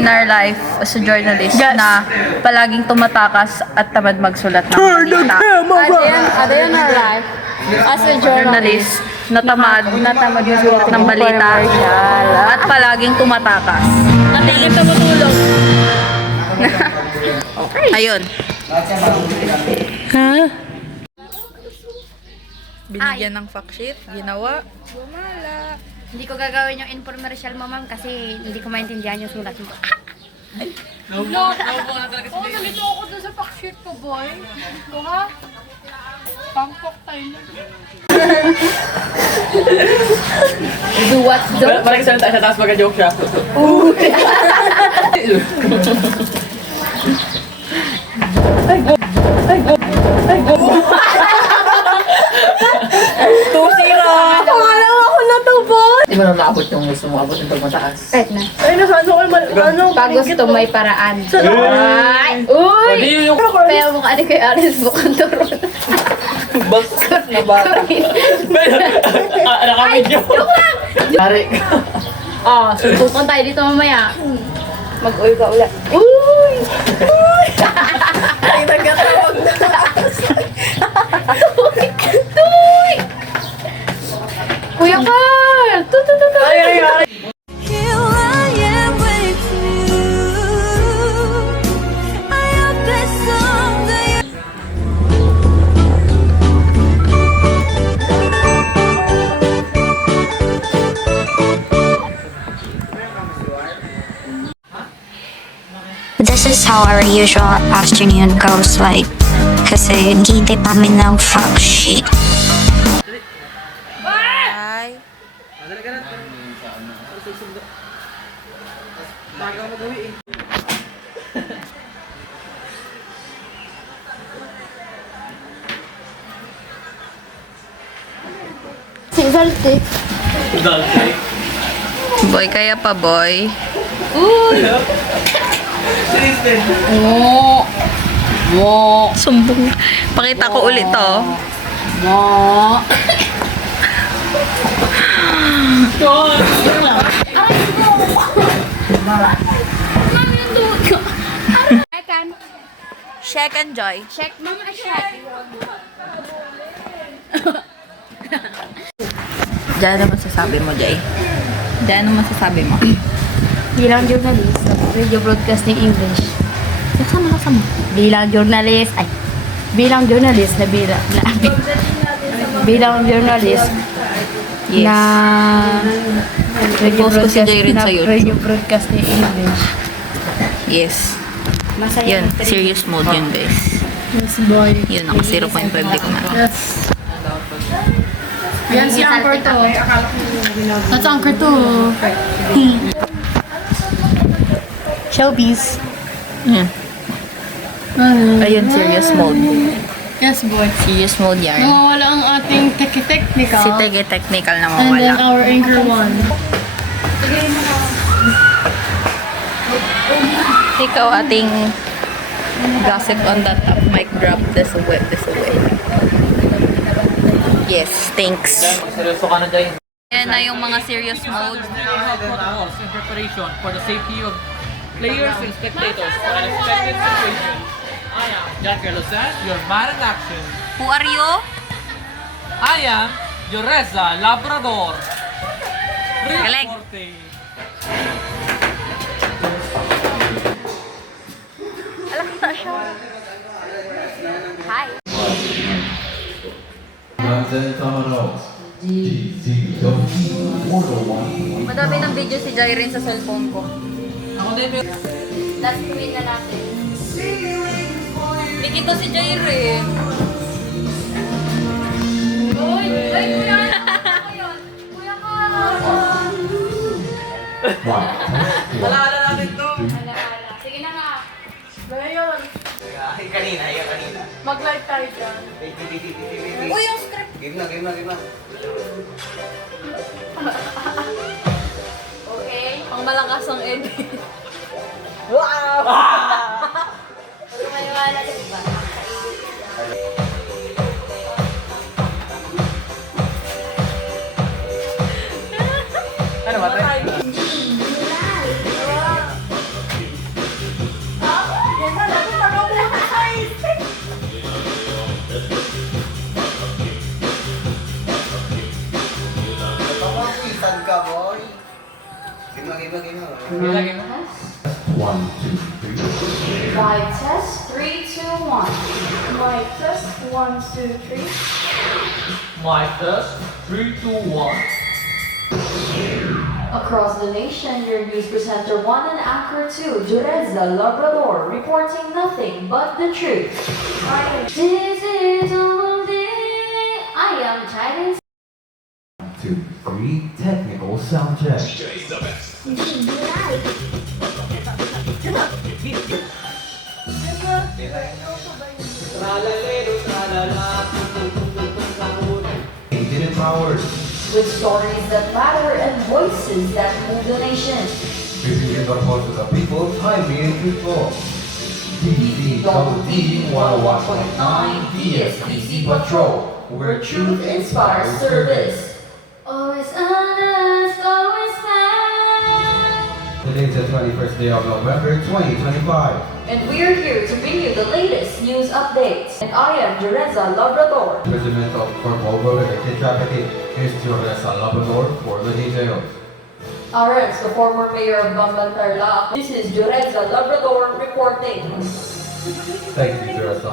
in our life as a journalist na palaging tumatakas at tamad magsulat ng balita. Are in our life as a journalist Na tamad magsulat ng balita at palaging tumatakas. natigil ka matulog. Okay. Ayun. Binigyan ng fact sheet, ginawa. Bumala. Hindi ko gagawin yung infomercial mo, ma'am, kasi hindi ko maintindihan yung sulat mo. Nalito ako dun sa packsheet ko, boy. Ko ha? Bangkok tayo. Do what? Parang salita siya, tapos mag-joke siya. Di ba na naabot yung gusto mo abot ng pagmataas? Kahit na. Ay, nasaan ako ano? Pag gusto may paraan. Ay! Uy! Hindi yung Kaya mukha ni kay Aris mukhang turon. basket na bata. Nakamit yun. Pare ka. Oh, subukan tayo dito mamaya. Mag-uwi ka ulit. Uy! Ay, nagkatawag na. Uy! Kuya Carl! Tutututu! Ay. Here I am with you. I hope that someday. This is how our usual afternoon goes like. Kasi hindi pa kami ng fact sheet. Bye. Si Salte. Boy, kaya pa boy. Mo. Mo. Sumbong. Pakita ko ulit to. Mo. Check and joy. Check, mama, check. Diyan naman sasabi mo, Jay. Diyan naman sasabi mo. Bilang journalist, radio broadcasting English. Laksa mo. Bilang journalist, bilang journalist na bilang journalist Yes. na Post ko si Jay rin sa YouTube. radio broadcasting English. Yes. Masaya. Yun, serious mode yun, guys. Yes, boy. Yun, naka 0.5 dik na. Yes. Yan si Anchor to. That's Anchor to. Showbiz. Yan. Ayun, serious mode. Yes, boy. Serious mode yan. Wala ang ating technical. Si Tege Technical na And then mawala. our Anchor 1. Ikaw ating gossip on that top mic drop this away. Yes, thanks. Seryoso ka na dyan. Yan na yung mga serious mode. Protocols in preparation for the safety of players and spectators for unexpected situations. I am John Carlos Sanz, your man in action. Who are you? I am Yoreza Labrador. Galing. Reporting. Hi. Madami ng video si Jairin sa cellphone ko. Ako din may... Last queen na natin. Nakita si Jairin. Uy! Ay, kuya! Ano yun? Kuya ka! Alaala natin to. Alaala. Sige na nga. Ngayon, Kanina. mag-live tayo dyan. Uy, yung script! Game na. Okay. Ang malakas ang edit. Wow! Maniwala ka ba? Ano ba tayo? 1, 2, 3. Mic test, 3, 2, 1. Mic test, 1, 2, 3. Mic test, 3, 2, 1. Across the nation, your news presenter 1 and anchor 2, Jureza Labrador, reporting nothing but the truth. This is all day. I am Chinese. 2, 3. Technical sound check. Hidden powers. With stories that matter and voices that move the nation. Bringing the voice of the people, timely and truthful. DDWD 101.9 DSPC Patrol, where truth inspires service. Always honest, always fair. Today is the 21st day of November 2025. And we're here to bring you the latest news updates. And I am Jureza Labrador. President of Corporal Related Trafficking is Jureza Labrador for the details. Arrest the former mayor of Bamban Tarlac. This is Jureza Labrador reporting. Thank you, Jureza.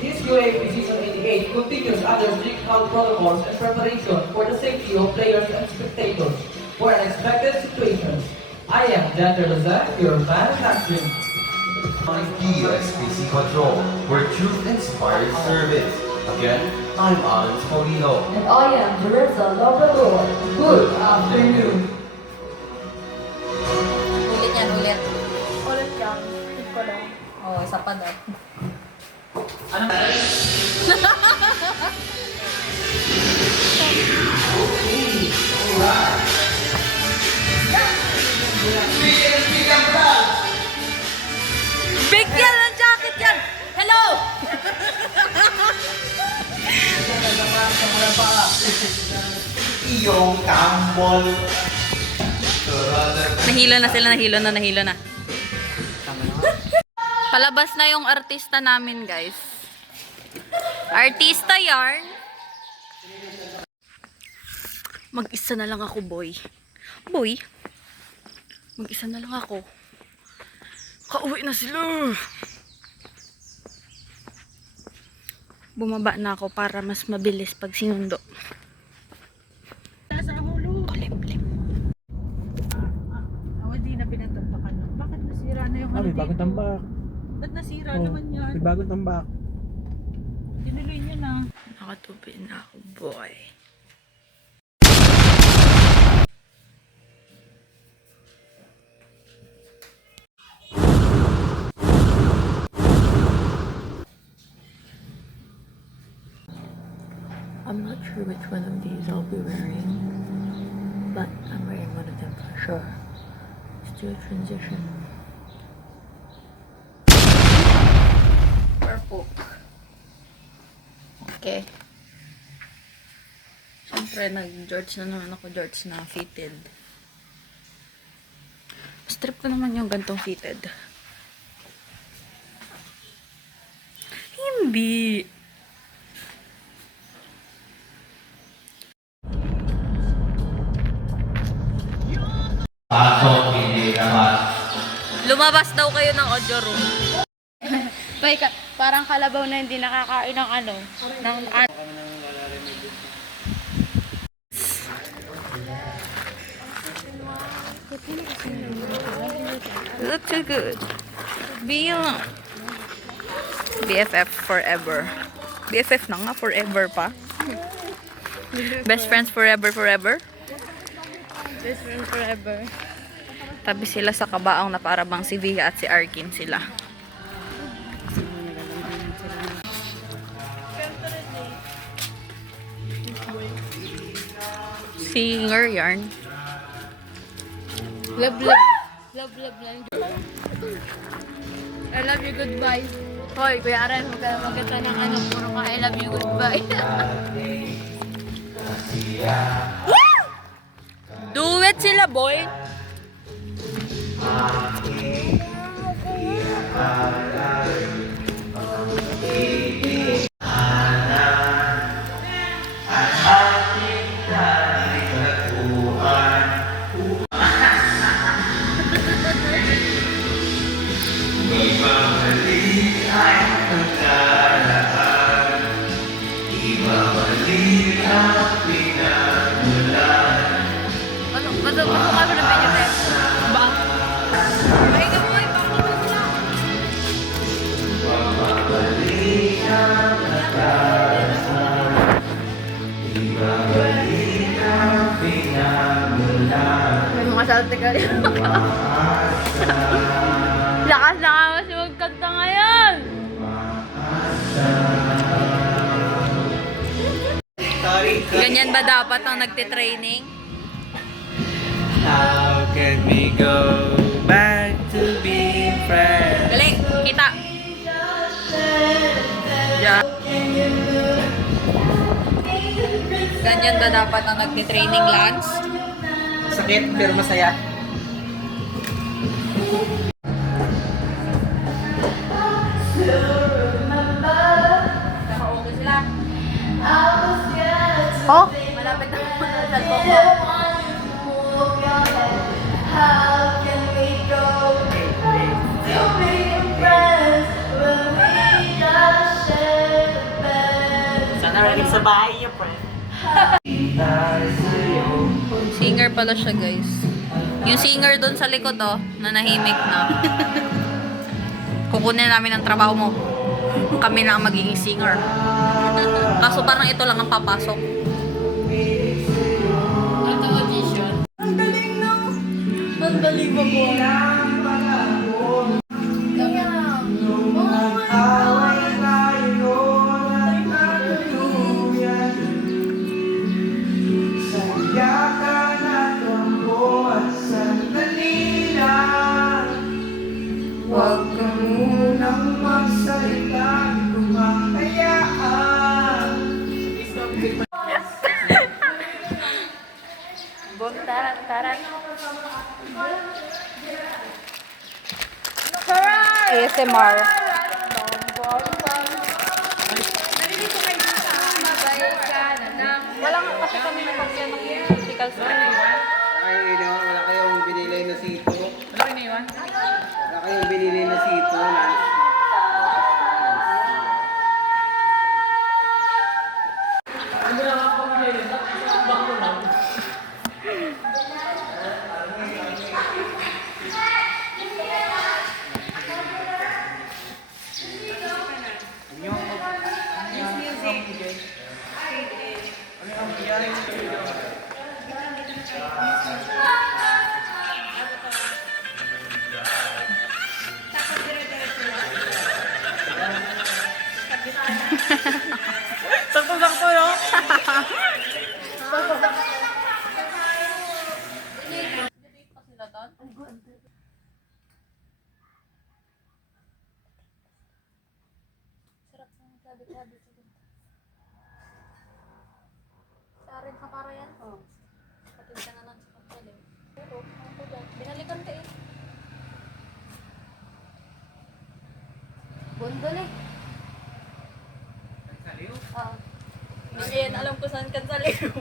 This UAP Season 88 continues under strict health protocols and preparation for the safety of players and spectators for unexpected situations. I am Jander Lazar, your fan of action. DSPC Patrol, where truth inspires service. Again, I'm Alex Paulino. And I am Jureza Labrador. Good afternoon. Ulit yan, ulit. Ulit yan. Hit ko lang. Oo, isa pa daw. Bigyan ng jacket yan! Hello! Iyong tambol. Nahilo na sila, nahilo na. Palabas na yung artista namin, guys. Artista yarn. Mag-isa na lang ako, boy. Boy? Mag-isa na lang ako. Kauwi na sila. Bumaba na ako para mas mabilis pag sinundo. Kulimlim. Hindi na pinatampakan. Bakit nasira na yung May bagong tambak. Ba't nasira naman yan? May bagong tambak. Tinuloy niyo na. Nakatubi na ako, boy. I'm not sure which one of these I'll be wearing, but I'm wearing one of them for sure. Let's do a transition. Purple. Okay. Siyempre, nag-George na naman ako. George na fitted. Strip ko naman yung gantong fitted. Hindi. Pasok, hindi naman. Lumabas daw kayo ng audio room. Parang kalabaw na hindi nakakain ng ano. Ng Look too good. Beyond. BFF forever. BFF na nga, forever pa. Best friends forever, forever. Best friend forever. Tabi sila sa kabaong na para bang si Via at si Arkin sila. Singer yarn. Love, love. Love, love lang. I love you, goodbye. Hoy, Kuya Aren, huwag ka na magkita ng ano, puro ka I love you, goodbye. Do it sila, boy. Ano? Gusto ka ba ng video test? Ba? Pahinga mo, ipakita mo sila. May mga salte ka rin. Lakas na nga kasi magkanta ngayon. Ganyan ba dapat ang nagtitraining? How can we go back to being friends? Dali, kita. Yeah. Ganyan ba dapat ang nagtitraining, Lance? Sakit pero masaya. Naka-okay sila. Oh, malapit na ako na sa Sana rin sa bahay niyo, friend. Singer pala siya, guys. Yung singer doon sa likod, oh, nanahimik na. Kukunin namin ang trabaho mo. Kami na ang magiging singer. Kaso parang ito lang ang papasok. Huwag ka munang magsalita, kumakayaan. Taran, taran. ASMR. Walang kasi kami napagyan ng physical strength. Wala kayong binili na sito. Ano iniwan? Wala kayong binili na sito. Sakto-sakto, no? Sa rin sa para yan? Oo. Patid ka na lang sa kapatid. Pero, ako dyan. Binalikan ka eh. Bundol eh. Oo. Hindi yan alam ko saan kan sa liyo.